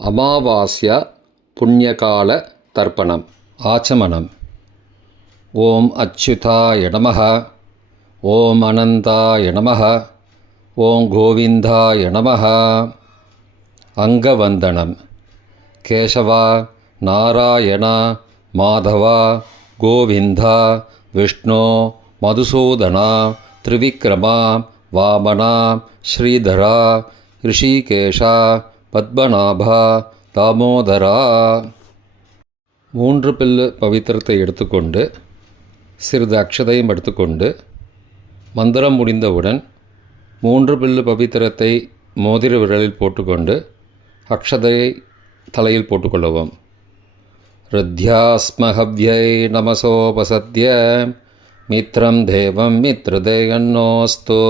அமாவாஸ்யா புண்ணியகால தர்ப்பணம். ஆச்சமனம். ஓம் அச்சுதாய நமः. ஓம் அனந்தாய நமः. ஓம் கோவிந்தாய நமः. அங்கவந்தனம். கேசவா, நாராயணா, மாதவா, கோவிந்தா, விஷ்ணு, மதுசூதனா, திரிவிக்ரமா, வாமனா, ஸ்ரீதரா, ரிஷிகேஷா, பத்மநாபா, தாமோதரா. 3 பில்லு பவித்திரத்தை எடுத்துக்கொண்டு சிறிது அக்ஷதையும் எடுத்துக்கொண்டு மந்திரம் முடிந்தவுடன் 3 பில்லு பவித்திரத்தை மோதிர விரலில் போட்டுக்கொண்டு அக்ஷதையை தலையில் போட்டுக்கொள்ளவும். ருத்யாஸ்மஹவ்யை நமசோபசத்ய மித்ரம் தேவம் மித்ரதேயன்னோஸ்து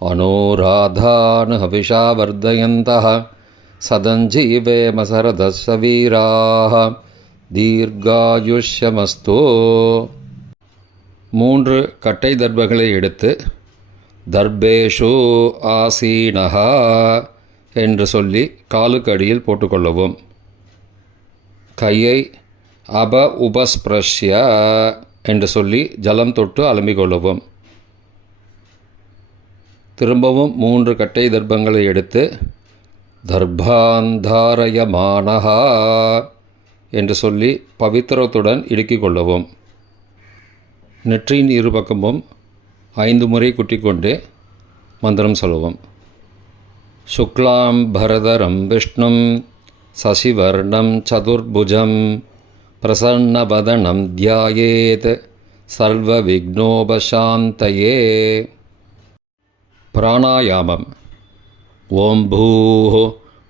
அனுராதான் ஹவிஷா வர்தயந்தः சதஞ்சீவேம சரதஸ்ஸ வீராः தீர்காயுஷ்யமஸ்து. 3 கட்டை தர்பங்களை எடுத்து தர்பேஷு ஆசீனஹ என்று சொல்லி காலுக்கு அடியில் போட்டுக்கொள்ளவும். கையை உபஸ்பிரஷ்ய என்று சொல்லி ஜலம் தொட்டு அலம்பிக்கொள்ளவும். திரும்பவும் 3 கட்டை தர்பங்களை எடுத்து தர்பாந்தாரயமானஹா என்று சொல்லி பவித்திரத்துடன் இடுக்கிக் கொள்ளவும். நெற்றியின் இருபக்கமும் 5 முறை குட்டிக்கொண்டே மந்திரம் சொல்லவும். சுக்லாம் பரதரம் விஷ்ணும் சசிவர்ணம் சதுர்புஜம் பிரசன்னவதனம் தியாயேத் சர்வ விக்னோபசாந்தயே. பிராணாயாமம். ஓம் பூः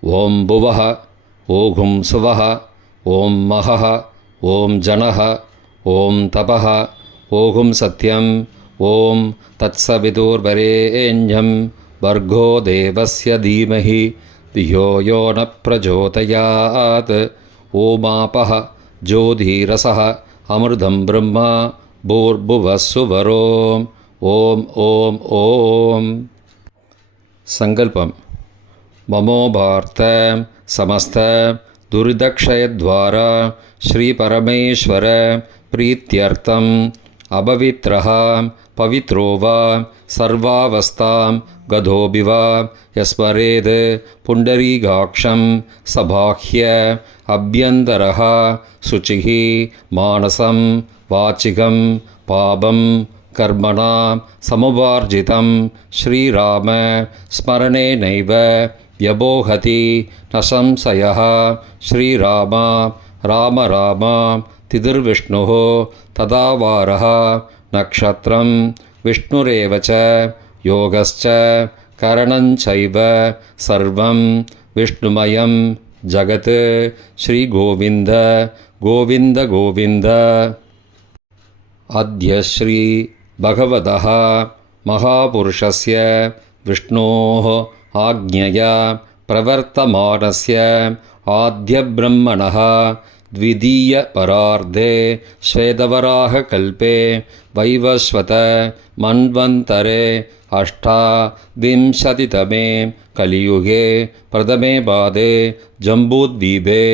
ஓம் புவः ஓம் சுவः ஓம் மகः ஓம் ஜனः ஓம் தபः ஓம் சத்யம் ஓம் தத்சவிதுர்வரேண்யம் வர்கோ தேவஸ்ய தீமஹி தியோ யோ ந பிரச்சோதயாத். ஓமாபः ஜோதிரசः அமிர்தம் பிரம்மா பூர்புவः சுவரோம். ஓம் ஓம் ஓம். சங்கல்பம். மமோபார்த்த சமஸ்த துரிதக்ஷயத்வாரா ஸ்ரீ பரமேஸ்வர பிரீத்யர்த்தம் அபவித்ரஹ பவித்ரோ வா சர்வாவஸ்தாம் கதோபிவா யஸ்மரேத் புண்டரீகாக்ஷம் சபாஹ்ய அப்யந்தரஹ சுச்சிஹ மானசம் வாச்சிகம் பாபம் கர்மணா சமுபார்ஜிதம் ஸ்ரீராம ஸ்மரணேனைவ வ்யபோஹதி ந சம்சயः. ஸ்ரீராமா ராம ராமா திதிர்விஷ்ணுः ததாவாரः நக்ஷத்ரம் விஷ்ணுரேவ ச யோகஸ்ச கரணஞ்சைவ சர்வம் விஷ்ணுமயம் ஜகத். ஸ்ரீகோவிந்த கோவிந்த கோவிந்த. அத்ய ஸ்ரீ பகவதः மகாபுருஷஸ்ய விஷ்ணோः ஆக்ஞயா பிரவர்த்தமானஸ்ய ஆத்யப்ரம்மணः த்விதீய பரார்த்தே ஸ்வேதவராககல்பே வைவஸ்வத மன்வந்தரே அஷ்டாவிம்சதிதமே கலியுகே பிரதமே பாதே ஜம்பூத்வீபே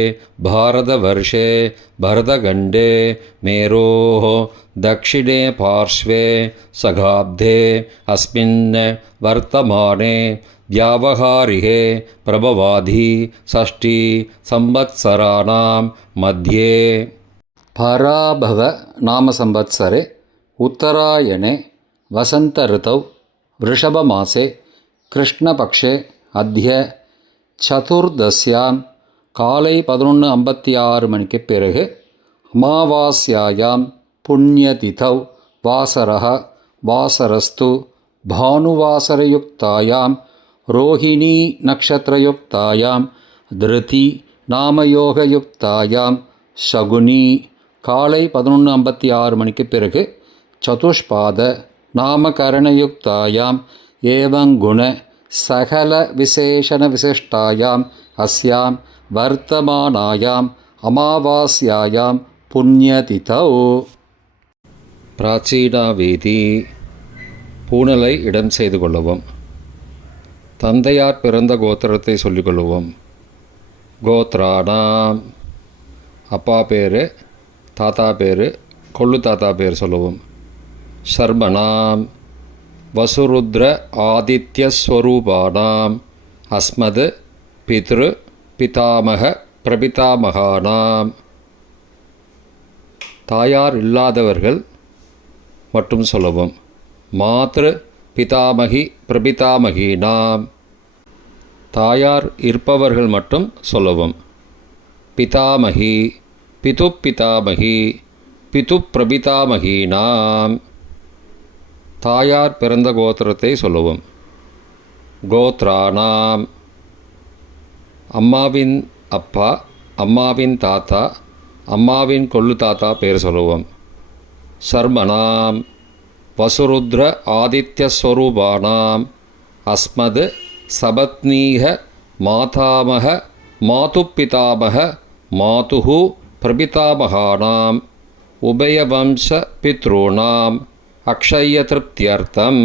பாரதவர்ஷே பரதகண்டே மேரோः दक्षिणे पार्श्वे सगाब्धे अस्मिन् वर्तमाने व्यावहारिके प्रभवाधि षष्ठी संवत्सराणां मध्ये. पराभव नाम संवत्सरे उत्तरायणे वसंत ऋतौ वृषभमासे कृष्णपक्षे अद्य चतुर्दश्यां काலை 11:56 மணிக்கு பிறகு அமாவாஸ்யாயாம் புண்ணியதிதௌ வாசரः வாசரஸ்து பானுவாசரயுக்தாயாம் ரோஹிணீ நக்ஷத்ரயுக்தாயாம் திருதி நாமயோகயுக்தாயாம் சகுனி காலை 11:56 மணிக்கு பிறகு சதுஷ்பாத நாமகரணயுக்தாயாம் ஏவங்குண சகல விசேஷண விசிஷ்டாயாம் அஸ்யாம் வர்த்தமானாயாம் அமாவாஸ்யாயாம் புண்ணியதிதௌ. பிராச்சீனாவேதி. பூணலை இடம் செய்து கொள்ளவும். தந்தையார் பிறந்த கோத்திரத்தை சொல்லிக்கொள்வோம். கோத்ராணாம் அப்பா பேர், தாத்தா பேர், கொள்ளு தாத்தா பேர் சொல்லுவோம். சர்மணாம் வசுருத்ர ஆதித்யஸ்வரூபானாம் அஸ்மத் பித்ரு பிதாமக பிரபிதாமகானாம். தாயார் இல்லாதவர்கள் மட்டும் சொல்லவும். மாத்ரு பிதாமகி பிரபிதாமகீனாம். தாயார் இருப்பவர்கள் மட்டும் சொல்லவும். பிதாமகி பிது பிதாமகி பிது பிரபிதாமகீனாம். தாயார் பிறந்த கோத்திரத்தை சொல்லவும். கோத்ராணாம் அம்மாவின் அப்பா, அம்மாவின் தாத்தா, அம்மாவின் கொள்ளு தாத்தா பேர் சொல்லுவோம். சர்மணாம் வசுருத்ர ஆதித்யஸ்வரூபானாம் அஸ்மத் சபத்னீக மாதாமக மாதுப்பிதாமக மாதுஹு பிரபிதாமகானாம் உபயவம்ச பித்ருணாம் அக்ஷயத்ருப்தியர்த்தம்.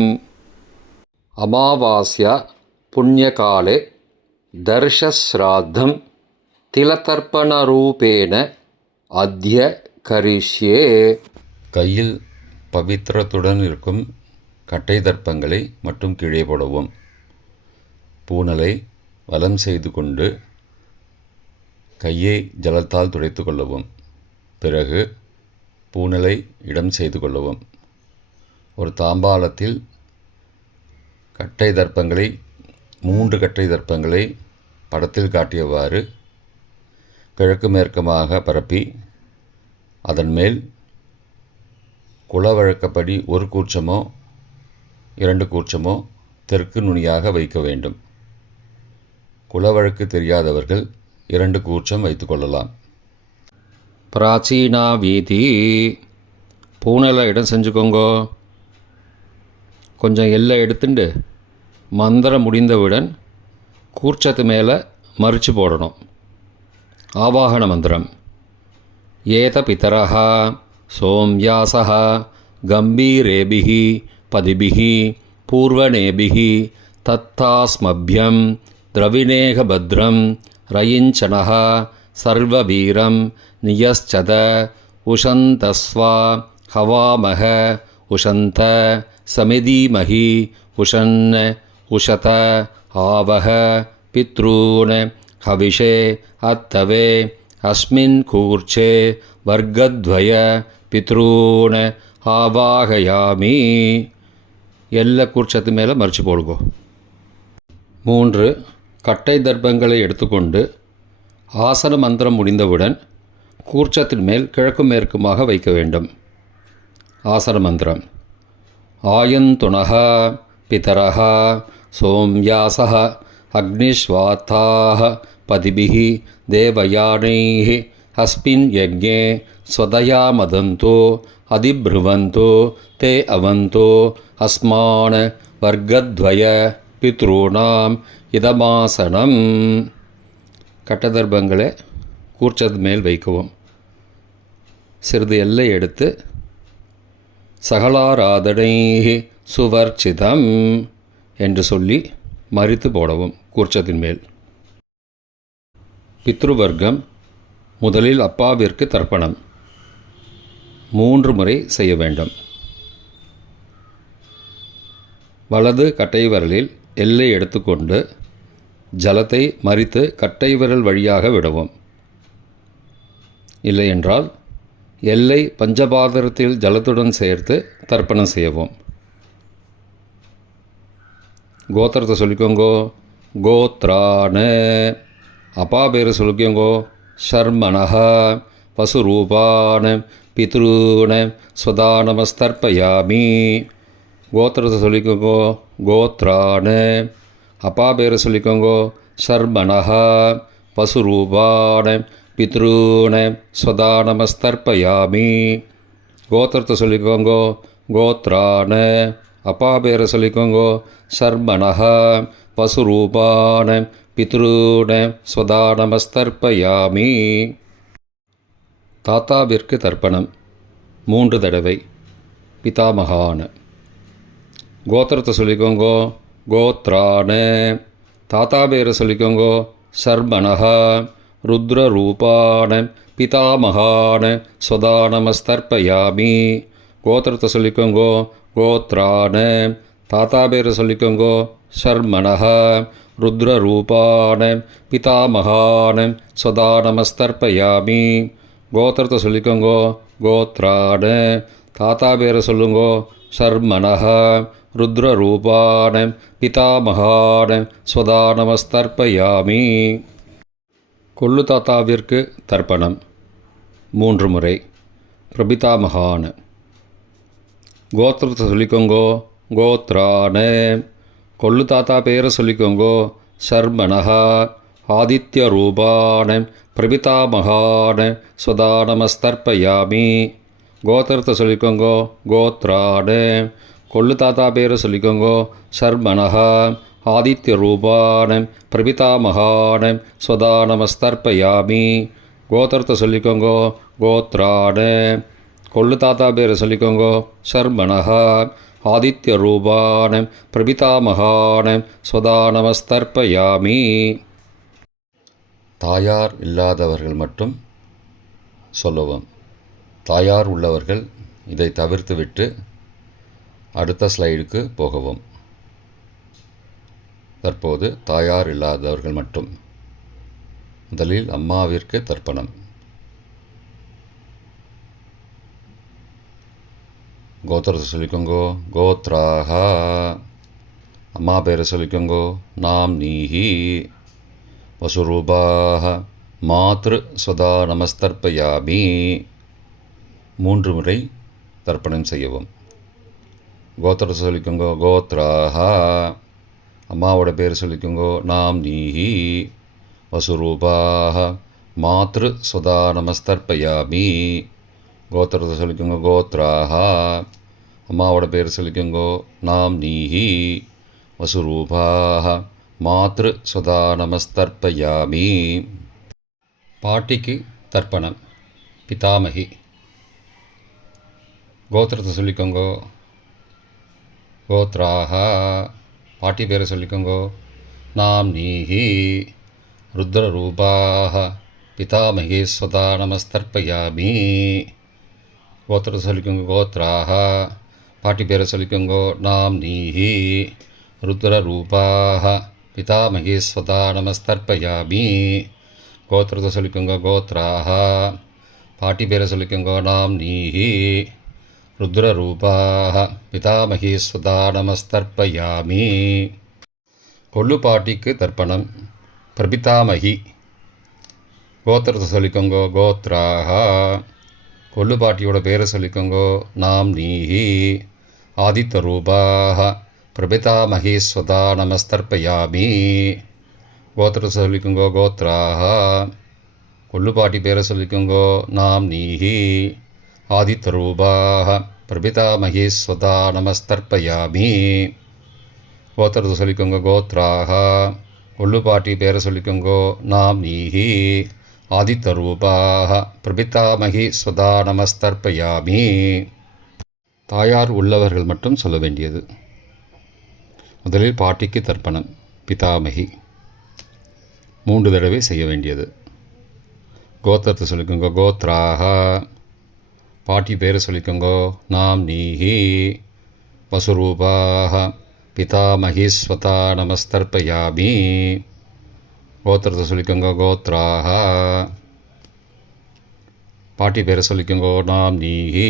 அமாவாஸ்யா புண்ணியகாலே தர்ஷஸ்ராத்தம் திலதர்ப்பணரூபேண அத்ய கரிஷ்யே. கையில் பவித்திரத்துடன் இருக்கும் கட்டை தர்ப்பங்களை மட்டும் கீழே போடவும். பூனலை வலம் செய்து கொண்டு கையை ஜலத்தால் துடைத்து கொள்ளவும். பிறகு பூனலை இடம் செய்து கொள்ளவும். ஒரு தாம்பாளத்தில் கட்டை தர்ப்பங்களை 3 கட்டை தர்ப்பங்களை படத்தில் காட்டியவாறு கிழக்கு மேற்கமாக பரப்பி அதன் மேல் குலவழக்கப்படி 1 கூர்ச்சமோ 2 கூர்ச்சமோ தெற்கு நுனியாக வைக்க வேண்டும். குலவழக்கு தெரியாதவர்கள் 2 கூர்ச்சம் வைத்து கொள்ளலாம். பிராச்சீனா வீதி பூனலை இடம் செஞ்சுக்கோங்கோ. கொஞ்சம் எல்லை எடுத்துட்டு மந்திரம் முடிந்தவுடன் கூர்ச்சத்து மேலே மறித்து போடணும். ஆவாகன மந்திரம். ஏத பிதரஹ சோம்யாசஹ கம்பீரேபிஹி பதிபிஹி பூர்வணேபிஹி தத்தாஸ்மப்யம் திரவிணேக பத்ரம் ரயிஞ்சனஹ சர்வவீரம் நியஸ்சத உஷந்தஸ்வா ஹவாமஹ உஷந்த சமிதீமஹி உஷன் உஷத ஆவஹ பித்ரூன் ஹவிஷே அத்தவே அஸ்மின் கூர்ச்சே வர்க்கத்வய பித்ரூன் ஆவாகயாமி. எல்லா கூர்ச்சத்து மேலே மறித்து போடுங்கோ. 3 கட்டை தர்ப்பங்களை எடுத்துக்கொண்டு ஆசன மந்திரம் முடிந்தவுடன் கூர்ச்சத்தின் மேல் கிழக்கு மேற்குமாக வைக்க வேண்டும். ஆசன மந்திரம். ஆயந்துணஹ பிதரஹ சோம்யாசஹ அக்னிஸ்வாத்தாஹ பதிபிஹி தேவயானைஹ அஸ்மின் யஜ்ஞே ஸ்வதயா மதந்தோ அதிப்ருவந்தோ தே அவந்தோ அஸ்மான் வர்க்கத்வய பித்ருணாம் இதமாசனம். கட்டதர்ப்பங்களை கூர்ச்சது மேல் வைக்கவும். சிறிது எல்லை எடுத்து சகலாராதனை சுவர்ச்சிதம் என்று சொல்லி மறித்து போடவும் கூர்ச்சத்தின் மேல். பித்ருவர்க்கம். முதலில் அப்பாவிற்கு தர்ப்பணம் 3 முறை செய்ய வேண்டும். வலது கட்டை விரலில் எல்லை எடுத்துக்கொண்டு ஜலத்தை மறித்து கட்டை விரல் வழியாக விடவும். இல்லையென்றால் எல்லை பஞ்சபாத்திரத்தில் ஜலத்துடன் சேர்த்து தர்ப்பணம் செய்யவும். கோத்திரத்தை சொல்லிக்கோங்கோ. கோத்ரான அப்பா பேர் சொல்லிக்கோங்கோ. ஷர்மணஹ பசுரூபான் பித்ருன ஸ்வதானமஸ்தர்ப்பயாமி. கோத்திரத்தை சொல்லிக்கோங்கோ. கோத்ரான அப்பா பேர் சொல்லிக்கோங்கோ. ஷர்மணஹ பசுரூபான் பித்ருன ஸ்வதானமஸ்தர்ப்பயாமி. கோத்திரத்தை சொல்லிக்கோங்கோ. கோத்ரான அப்பா பேரை சொல்லிக்கோங்கோ. ஷர்மணஹ பசுரூபான் பித்ருன ஸ்வதானமஸ்தர்ப்பயாமி. தாத்தாவிற்கு தர்ப்பணம் 3 தடவை. பிதாமகான். கோத்திரத்தை சொல்லிக்கோங்கோ. கோத்ரான தாத்தா பேரை சொல்லிக்கோங்கோ. ஷர்மணஹ ருத்ரரூபான பிதாமகான ஸ்வதா நமஸ்தர்ப்பயாமி. கோத்திரத்தை சொல்லிக்கோங்கோ. கோத்ரான. தாத்தா பேரை சொல்லிக்கோங்கோ. ஷர்மணஹ. ருத்ரரூபான பிதாமகான ஸ்வதா நமஸ்தர்ப்பயாமி. கோத்திரத்தை சொல்லிக்கோங்கோ. கோத்ரான. தாத்தா பேரை சொல்லுங்கோ. ஷர்மணஹ. ருத்ரரூபான பிதாமகான ஸ்வதா நமஸ்தர்ப்பயாமி. கொள்ளு தாத்தாவிற்கு தர்ப்பணம் 3 முறை. பிரபிதாமகான. கோத்திரத்தை சொல்லிக்கோங்கோ. கோத்ரான. கொள்ளு தாத்தா பேரை சொல்லிக்கோங்கோ. ஷர்மணஹ. ஆதித்ய ரூபான பிரபிதாமகான ஸ்வதா நமஸ்தர்ப்பயாமி. கோத்திரத்தை சொல்லிக்கோங்கோ. கோத்ரான. கொள்ளு தாத்தா பேரை சொல்லிக்கோங்கோ. ஷர்மணஹ. ஆதித்ய ரூபான பிரபிதாமகான ஸ்வதா நமஸ்தர்ப்பயாமி. கோத்திரத்தை சொல்லிக்கோங்கோ. கோத்ரான. கொள்ளு தாத்தா பேரை சொல்லிக்கோங்கோ. ஷர்மணஹ. ஆதித்ய ரூபான பிரபிதாமகான ஸ்வதா நமஸ்தர்ப்பயாமி. தாயார் இல்லாதவர்கள் மட்டும் சொல்லவும். தாயார் உள்ளவர்கள் இதை தவிர்த்துவிட்டு அடுத்த ஸ்லைடுக்கு போகவும். தற்போது தாயார் இல்லாதவர்கள் மட்டும். முதலில் அம்மாவிற்கு தர்ப்பணம். கோத்திரத்தை சொல்லிக்கோங்கோ. கோத்ராக. அம்மா பேரை சொல்லிக்கோங்கோ. நாம் நீஹி. வசுரூபாக. மாத்ரு ஸ்வதா நமஸ்தர்ப்பயாமி. 3 முறை தர்ப்பணம் செய்யவும். கோத்திரத்தை சொல்லிக்கோங்கோ. கோத்ராக. அம்மாவோட பேர் சொல்லிக்கோங்கோ. நாம் நீஹி. வசுரூபாக. மாத்ரு ஸ்வதா நமஸ்தர்ப்பயாமி. கோத்திரத்தை சொல்லிக்கோங்கோ. கோத்ராக. அம்மாவோட பேர் சொல்லிக்கோங்கோ. நாம் நீஹி. வசுரூபாக. மாத்ரு ஸ்வதா நமஸ்தர்ப்பயாமி. பாட்டிக்கு தர்ப்பணம். பிதாமகி. கோத்திரத்தை சொல்லிக்கோங்கோ. கோத்ராக. பாட்டி பேரை சொல்லிக்கோங்கோ. நாம் நீஹி. ருத்ரரூபாக பிதாமகி ஸ்வதா நமஸ்தர்ப்பயாமி. கோத்திரத்தை சொல்லிக்கோங்கோ. கோத்ராக. பாட்டி பேரை சொல்லிக்கோங்கோ. நாம் நீஹி. ருத்ரரூபாக பிதாமகி ஸ்வதா நமஸ்தர்ப்பயாமி. கோத்திரத்தை சொல்லிக்கோங்கோ. கோத்ராக. பாட்டி பேரை சொல்லிக்கோங்கோ. நாம் நீஹி. ருத்ரரூபாக பிதாமகி ஸ்வதா நமஸ்தர்ப்பயாமி. கொள்ளு பாட்டிக்கு தர்ப்பணம். பிரபிதாமகி. கோத்திரத்தை சொல்லிக்கோங்கோ. கோத்ராக. கொள்ளு பாட்டியோட பேரை சொல்லிக்கோங்கோ. நாம் நீஹி. ஆதித்ய ரூபாக பிரபிதாமகி ஸ்வதா நமஸ்தர்ப்பயாமி. கோத்திரத்தை சொல்லிக்கோங்கோ. கோத்ராக. கொள்ளு பாட்டி பேரை சொல்லிக்கோங்கோ. நாம் நீஹி. ஆதித்ய ரூபாக பிரபிதாமகி ஸ்வதா நமஸ்தர்ப்பயாமி. கோத்திரத்தை சொல்லிக்கோங்கோ. கோத்ராக. கொள்ளு பாட்டி பேரை சொல்லிக்கோங்கோ. நாம் நீஹி. ஆதித்ய ரூபாக பிரபிதாமகி ஸ்வதா நமஸ்தர்ப்பயாமி. தாயார் உள்ளவர்கள் மட்டும் சொல்ல வேண்டியது. முதலில் பாட்டிக்கு தர்ப்பணம். பிதாமகி 3 தடவை செய்ய வேண்டியது. கோத்திரத்தை சொல்லிக்கோங்கோ. கோத்ராக. பாட்டி பேரை சொல்லிக்கோங்கோ. நாம் நீஹி. வசுரூபாக பிதாமகி ஸ்வதா நமஸ்தர்ப்பயாமி. கோத்திரத்தை சொல்லிக்கோங்கோ. கோத்ராக. பாட்டி பேரை சொல்லிக்கோங்கோ. நாம் நீஹி.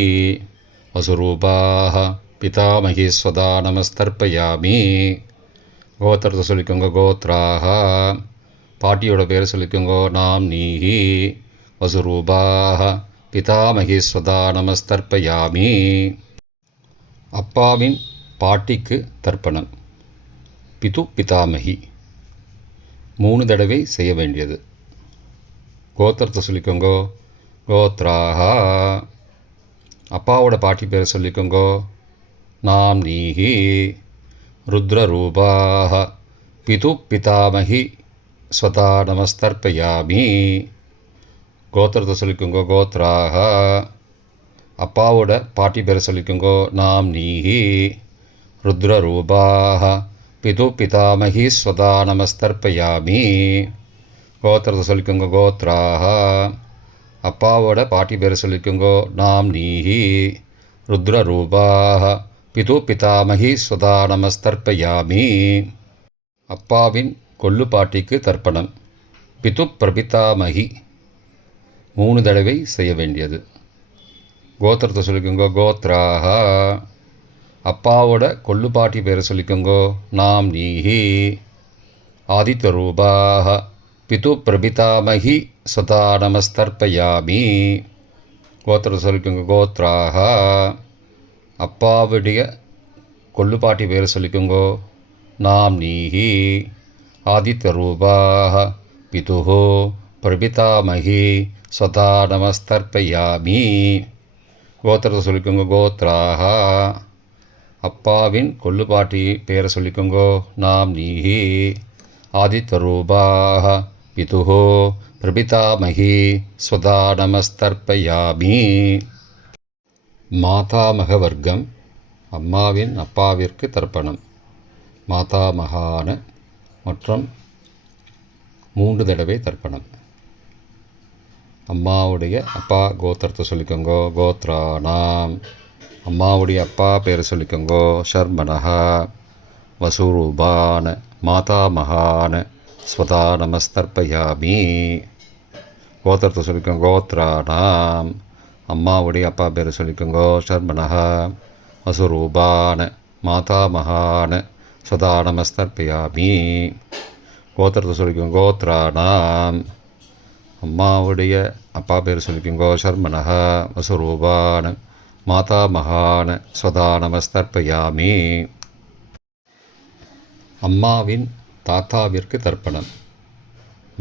வசுரூபாக பிதாமகி ஸ்வதா நமஸ்தர்ப்பயாமி. கோத்திரத்தை சொல்லிக்கோங்கோ. கோத்ராக. பாட்டியோட பேரை சொல்லிக்கோங்கோ. நாம் நீஹி. வசுரூபாக பிதாமகி ஸ்வதா நமஸ்தர்ப்பயாமி. அப்பாவின் பாட்டிக்கு தர்ப்பணம். பிது பிதாமகி 3 தடவை செய்ய வேண்டியது. கோத்திரத்தை சொல்லிக்கோங்கோ. கோத்ராக. அப்பாவோட பாட்டி பேரை சொல்லிக்கோங்கோ. நாம் நீஹி. ருத்ரரூபாக பிது பிதாமகி ஸ்வதா நமஸ்தர்ப்பயாமி. கோத்திரத்தை சொல்லிக்கோங்கோ. கோத்ராக. அப்பாவோட பாட்டி பேரை சொல்லிக்கோங்கோ. நாம் நீஹி. ருத்ரரூபாக பிது பிதாமகி ஸ்வதா நமஸ்தர்ப்பயாமி. கோத்திரத்தை சொல்லிக்கோங்க கோத்ராஹ. அப்பாவோட பாட்டி பேரை சொல்லிக்கோங்க நாம் நீஹி. ருத்ரரூபாஹ பிது பிதாமகி ஸ்வதா நமஸ்தர்ப்பயாமி. அப்பாவின் கொள்ளு பாட்டிக்கு தர்ப்பணம். பிது பிரபிதாமகி 3 தடவை செய்ய வேண்டியது. கோத்திரத்தை சொல்லிக்கோங்க கோத்ராஹ. அப்பாவோட கொள்ளு பாட்டி பேரை சொல்லிக்கோங்க நாம் நீஹி. ஆதித்யரூபாஹ பிது பிரபிதாமகி ஸ்வதா நமஸ்தர்ப்பயாமி. கோத்திரத்தை சொல்லிக்கோங்க கோத்ராஹ. அப்பாவுடைய கொள்ளு பாட்டி பேரை சொல்லிக்கோங்க நாம் நீஹி. ஆதித்யரூபாஹ பிதுஹோ பிரபிதாமகி ஸ்வதா நமஸ்தர்ப்பயாமி. கோத்திரத்தை சொல்லிக்கோங்க கோத்ராஹ. அப்பாவின் கொள்ளு பாட்டி பேரை சொல்லிக்கோங்க நாம் நீஹி. ஆதித்யரூபாஹ பிதுஹோ பிரபிதாமகி ஸ்வதா நமஸ்தர்ப்பயாமி. மாதாமக வர்க்கம். அம்மாவின் அப்பாவிற்கு தர்ப்பணம். மாதாமகான மற்றும் 3 தடவை தர்ப்பணம். அம்மாவுடைய அப்பா கோத்திரத்தை சொல்லிக்கோங்க கோத்ரானாம். அம்மாவுடைய அப்பா பேரை சொல்லிக்கோங்க ஷர்மனஹா. வசுரூபான மாதாமகான ஸ்வதா நமஸ்தர்ப்பயாமி. கோத்திரத்தை சொல்லிக்கோங்க கோத்ரானாம். அம்மாவுடைய அப்பா பேரை சொல்லிக்கோங்க ஷர்மனஹா. வசுரூபான மாதாமகான ஸ்வதா நமஸ்தர்ப்பயாமி. கோத்திரத்தை சொல்லிக்கோங்க கோத்ரானாம். அம்மாவுடைய அப்பா பேர் சொல்லிக்கோங்க ஷர்மனஹா. வசுரூபான மாதாமகான ஸ்வதா நமஸ்தர்ப்பயாமி. அம்மாவின் தாத்தாவிற்கு தர்ப்பணம்.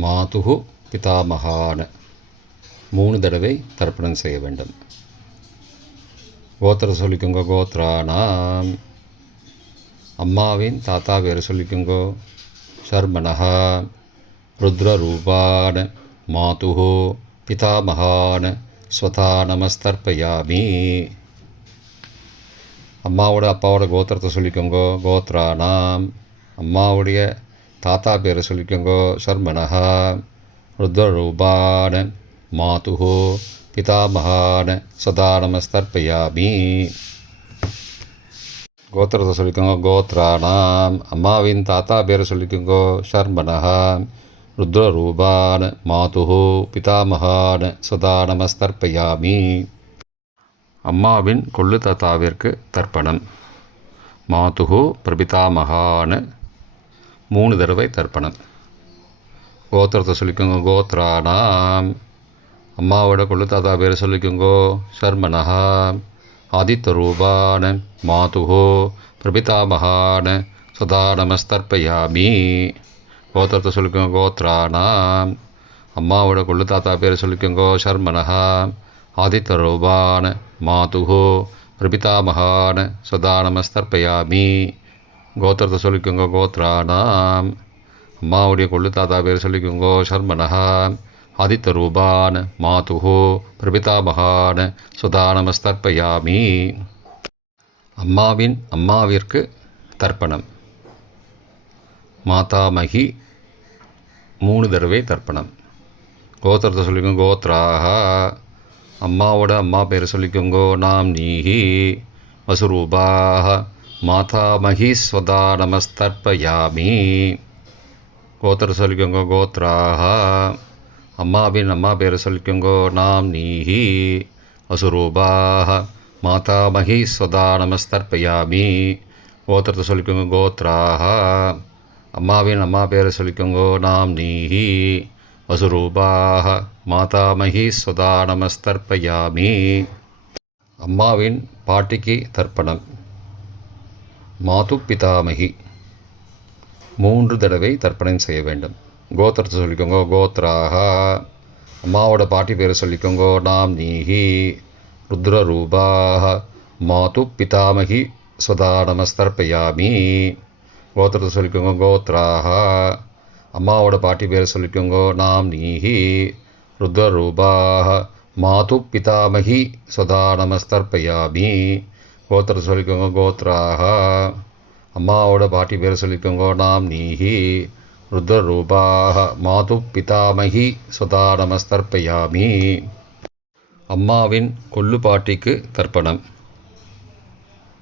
மாதுஹு பிதாமகான 3 தடவை தர்ப்பணம் செய்ய வேண்டும். கோத்திரத்தை சொல்லிக்கோங்க கோத்ரானாம். அம்மாவின் தாத்தா பேரை சொல்லிக்கோங்க ஷர்மனஹா. ருத்ரரூபான மாதுஹோ பிதாமகான ஸ்வதா நமஸ்தர்ப்பயாமி. அம்மாவோட அப்பாவோட கோத்திரத்தை சொல்லிக்கோங்க கோத்ரானாம். அம்மாவுடைய தாத்தா பேரை சொல்லிக்கோங்க ஷர்மனஹா. ருத்ரரூபான மாதுஹோ பிதாமகான ஸ்வதா நமஸ்தர்ப்பயாமி. கோத்திரத்தை சொல்லிக்கோங்க கோத்ரானாம். அம்மாவின் தாத்தா பேரை சொல்லிக்கோங்க ஷர்மனஹா. ருத்ரரூபான மாதுஹோ பிதாமகான ஸ்வதா நமஸ்தர்ப்பயாமி. அம்மாவின் கொள்ளு தாத்தாவிற்கு தர்ப்பணம். மாதுஹோ பிரபிதாமகான 3 தடவை தர்ப்பணம். கோத்திரத்தை சொல்லிக்கோங்க கோத்ரானாம். அம்மாவோட கொள்ளு தாத்தா பேரை சொல்லிக்கோங்க ஷர்மனஹா. ஆதித்யரூபான மாதுஹோ பிரபிதாமகான ஸ்வதா நமஸ்தர்ப்பயாமி. கோத்திரத்தை சொல்லிக்கோங்க கோத்ரானாம். அம்மாவோட கொள்ளு தாத்தா பேரை சொல்லிக்கோங்க ஷர்மனஹா. ஆதித்யரூபான மாதுஹோ பிரபிதாமகான ஸ்வதா நமஸ்தர்ப்பயாமி. கோத்திரத்தை சொல்லிக்கோங்க கோத்ரானாம். அம்மாவுடைய கொள்ளு தாத்தா பேரை சொல்லிக்கோங்க ஷர்மனஹா. ஆதித்யரூபான மாதுஹோ பிரபிதாமகான ஸ்வதா நமஸ்தர்ப்பயாமி. அம்மாவின் அம்மாவிற்கு தர்ப்பணம். மாதாமகி 3 தடவை தர்ப்பணம். கோத்திரத்தை சொல்லிக்கோங்க கோத்ராஹ. அம்மாவோட அம்மா பேரை சொல்லிக்கோங்க நாம் நீஹி. வசுரூபாஹ மாதாமகி ஸ்வதா நமஸ்தர்ப்பயாமி. கோத்திரத்தை சொல்லிக்கோங்க கோத்ராஹ. அம்மாவின் அம்மா பேரை சொல்லிக்கோங்க நாம் நீஹி. வசுரூபாஹ மாதாமகி ஸ்வதா நமஸ்தர்ப்பயாமி. கோத்திரத்தை சொல்லிக்கோங்க கோத்ராஹ. அம்மாவின் அம்மா பேரை சொல்லிக்கோங்க நாம் நீஹி. வசுரூபாஹ மாதாமகி ஸ்வதா நமஸ்தர்ப்பயாமி. அம்மாவின் பாட்டிக்கு தர்ப்பணம். மாது பிதாமகி 3 தடவை தர்ப்பணம் செய்ய வேண்டும். கோத்திரத்தை சொல்லிக்கோங்க கோத்ராஹ. அம்மாவோட பாட்டி பேரை சொல்லிக்கோங்க நாம் நீஹி. ருத்ரரூபாஹ மாது பிதாமகி ஸ்வதா நமஸ்தர்ப்பயாமி. கோத்திரத்தை சொல்லிக்கோங்க கோத்ராஹ. அம்மாவோட பாட்டி பேரை சொல்லிக்கோங்க நாம் நீஹி. ருத்ரரூபாஹ மாது பிதாமகி ஸ்வதா நமஸ்தர்ப்பயாமி. கோத்திரத்தை சொல்லிக்கோங்க கோத்ராஹ. அம்மாவோட பாட்டி பேரை சொல்லிக்கோங்க நாம் நீஹி. ருத்ரரூபாः மாது பிதாமகி சுதா நமஸ்தர்ப்பயாமி. அம்மாவின் கொல்லுப்பாட்டிக்கு தர்ப்பணம்.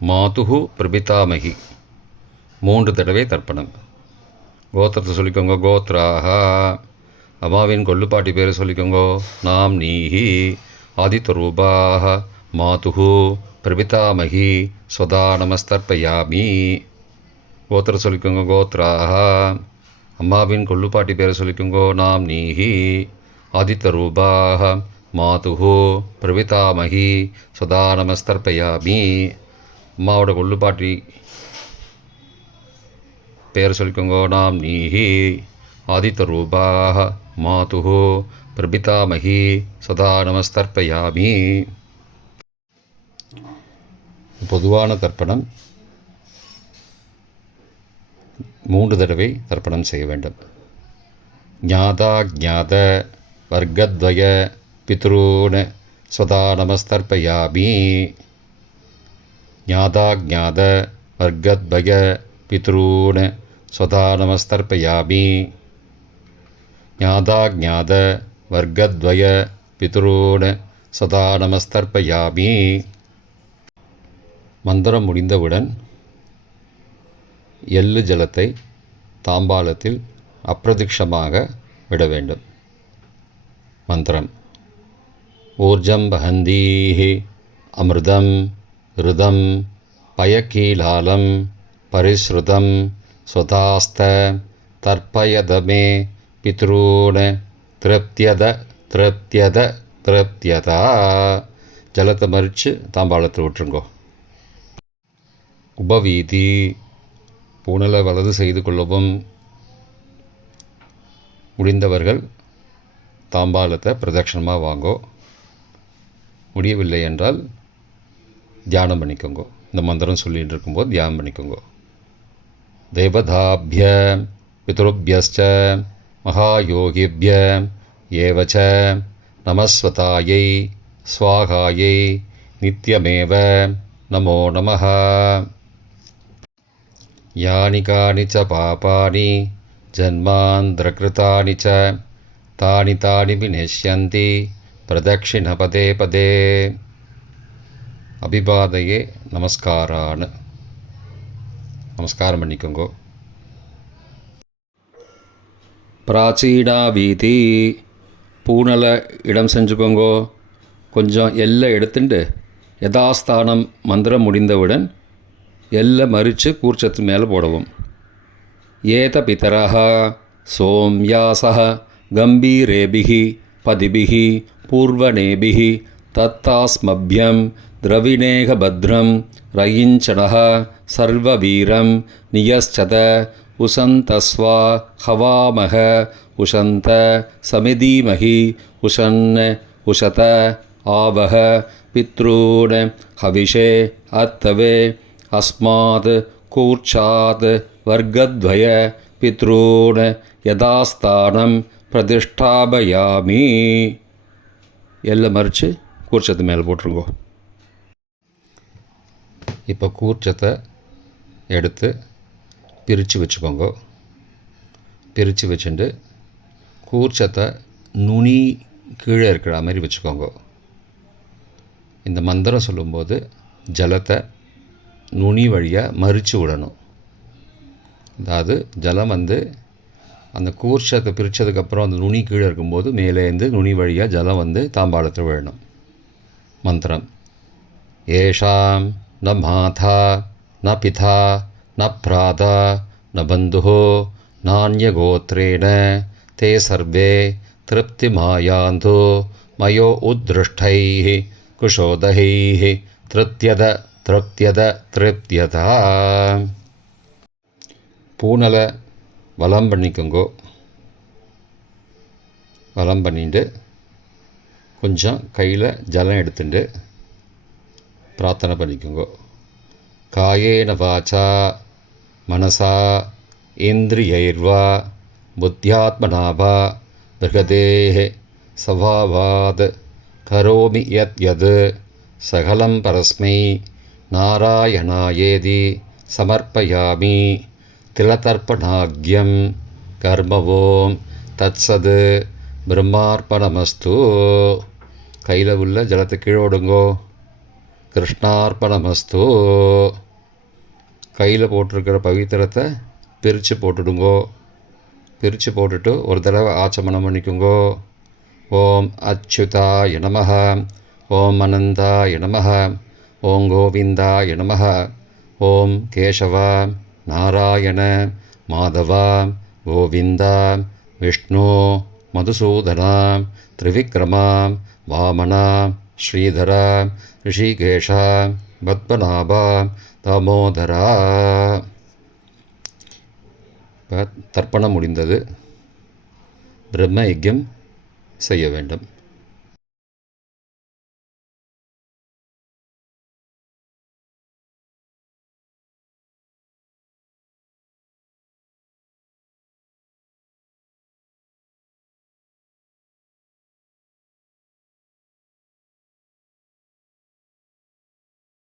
மாதுஹு பிரபிதாமகி 3 தடவை தர்ப்பணம். கோத்திரத்தை சொல்லிக்கோங்க. கோத்ராக. அம்மாவின் கொல்லுப்பாட்டி பேர் சொல்லிக்கோங்க. நாம் நீஹி. ஆதித்யரூபாக மாதுஹு பிரபிதாமகி சுதா நமஸ்தர்ப்பயாமி. கோத்திரம் சொல்லிக்கோங்க. கோத்ராக. அம்மாவின் கொல்லுப்பாட்டி பேரை சொல்லிக்கோங்கோ. நாம் நீஹி. ஆதித்யரூபாக மாதுஹு பிரபிதாமகி சுதா நமஸ்தர்ப்பயாமி. அம்மாவோட கொல்லுப்பாட்டி பேரை சொல்லிக்கோங்கோ. நாம் நீஹி. ஆதித்யரூபாக மாதுஹு பிரபிதாமகி சுதா நமஸ்தர்ப்பயாமி. பொதுவான தர்ப்பணம் 3 தடவை தர்ப்பணம் செய்ய வேண்டும். ஞாதா ஞாத வர்க்கத்வய பித்ரூன் ஸ்வதா நமஸ்தர்ப்பயாமி. ஞாதா ஞாத வர்க்கத்வய பித்ரூன் ஸ்வதா நமஸ்தர்ப்பயாமி. ஞாதா ஞாத வர்க்கத்வய பித்ரூன் ஸ்வதா நமஸ்தர்ப்பயாமி. மந்திரம் முடிந்தவுடன் எள்ளு ஜலத்தை தாம்பாலத்தில் அப்பிரதிக்ஷமாக விட வேண்டும். மந்திரம். ஊர்ஜம் வஹந்தீஹி அமிர்தம் ருதம் பயக்கீலாலம் பரிஸ்ருதம் ஸ்வதாஸ்த தர்ப்பயதமே பித்ரூன் திருப்தியத திருப்தியத திருப்தியதா. ஜலத்தை மறித்து தாம்பாளத்தில் விட்டுருங்கோ. உபவீதி. பூணலை வலது செய்து கொள்ளவும். முடிந்தவர்கள் தாம்பாலத்தை பிரதட்சணமாக வாங்கோ. முடியவில்லை என்றால் தியானம் பண்ணிக்கோங்க. இந்த மந்திரம் சொல்லிகிட்டு இருக்கும்போது தியானம் பண்ணிக்கோங்க. தேவதாபிய பித்ருபியஸ்ச மகாயோகிபிய ஏவச்ச நமஸ்வதாயை ஸ்வாகாயை நித்யமேவ நமோ நமः. யானி கானி ச பாபானி ஜன்மாந்திரகிருதானி ச தானி தானி விநஷ்யந்தி பிரதக்ஷிண பதே பதே. அபிபாதையே நமஸ்காரான்னு நமஸ்காரம் பண்ணிக்கோங்கோ. பிராச்சீனா வீதி. பூனலை இடம் செஞ்சுக்கோங்கோ. கொஞ்சம் எல்லை எடுத்துட்டு யதாஸ்தானம் மந்திரம் முடிந்தவுடன் எல்லை மறித்து கூர்ச்சத்து மேலே போடவும். ஏத பிதரஹ சோம்யாசஹ கம்பீரேபிஹி பதிபிஹி பூர்வணேபிஹி தத்தாஸ்மப்யம் திரவிணேக பத்ரம் ரயிஞ்சனஹ சர்வவீரம் நியஸ்சத உசந்தஸ்வா ஹவாமஹ உஷந்த சமிதீமஹி உஷன் உஷத ஆவஹ பித்ரூன் ஹவிஷே அத்தவே அஸ்மாத் கூர்ச்சாத் வர்க்கத்வய பித்ரூன் யதாஸ்தானம் பிரதிஷ்டாபயாமி. எல்லாம் மறித்து கூர்ச்சத்து மேலே போட்டுருங்கோ. இப்போ கூர்ச்சத்தை எடுத்து பிரித்து வச்சுக்கோங்க. பிரித்து வச்சுட்டு கூர்ச்சத்தை நுனி கீழே இருக்கிற மாதிரி வச்சுக்கோங்க. இந்த மந்திரம் சொல்லும்போது ஜலத்தை நுனி வழியாக மறித்து விடணும். அதாவது ஜலம் அந்த கூர்ச்சத்தை பிரித்ததுக்கப்புறம் அந்த நுனி கீழே இருக்கும்போது மேலேருந்து நுனி வழியாக ஜலம் தாம்பாளத்தில் விழணும். மந்திரம். ஏஷாம் ந மாதா ந பிதா ந பிராதா ந பந்துஹோ நான்யகோத்ரேண தே சர்வே திருப்திமாயாந்தோ மயோ உத்ருஷ்டைः குஷோதகைः திருப்தியத திருப்தியத திருப்தியதா. பூனலை வலம் பண்ணிக்கோங்கோ. வலம் பண்ணிட்டு கொஞ்சம் கையில் ஜலம் எடுத்துட்டு பிரார்த்தனை பண்ணிக்கோங்கோ. காயேன வாச்சா மனசா இந்திரியைர்வா புத்தியாத்மனாவா பிருகதேஹ சவாவாத் கரோமி யத் யத் சகலம் பரஸ்மை நாராயணாயேதி சமர்ப்பயாமி. திலதர்ப்பணாக்யம் கர்ம ஓம் தத்சது பிரம்மார்ப்பணமஸ்து. கையில் உள்ள ஜலத்தை கீழே விடுங்கோ. கிருஷ்ணார்ப்பணமஸ்து. கையில் போட்டிருக்கிற பவித்திரத்தை பிரித்து போட்டுடுங்கோ. பிரித்து போட்டுட்டு ஒரு தடவை ஆச்சமனம் பண்ணிக்குங்கோ. ஓம் அச்சுதாய நமஹ, ஓம் அனந்தாய நமஹ, ஓம் கோவிந்தாய நமஹ, ஓம் கேசவ நாராயண மாதவ கோவிந்தா விஷ்ணு மதுசூதனா திரிவிக்ரமா வாமனா ஸ்ரீதரா ரிஷிகேஷா பத்மநாபா தாமோதரா. இப்போ தர்ப்பணம் முடிந்தது. பிரம்ம யஜ்யம் செய்ய வேண்டும்.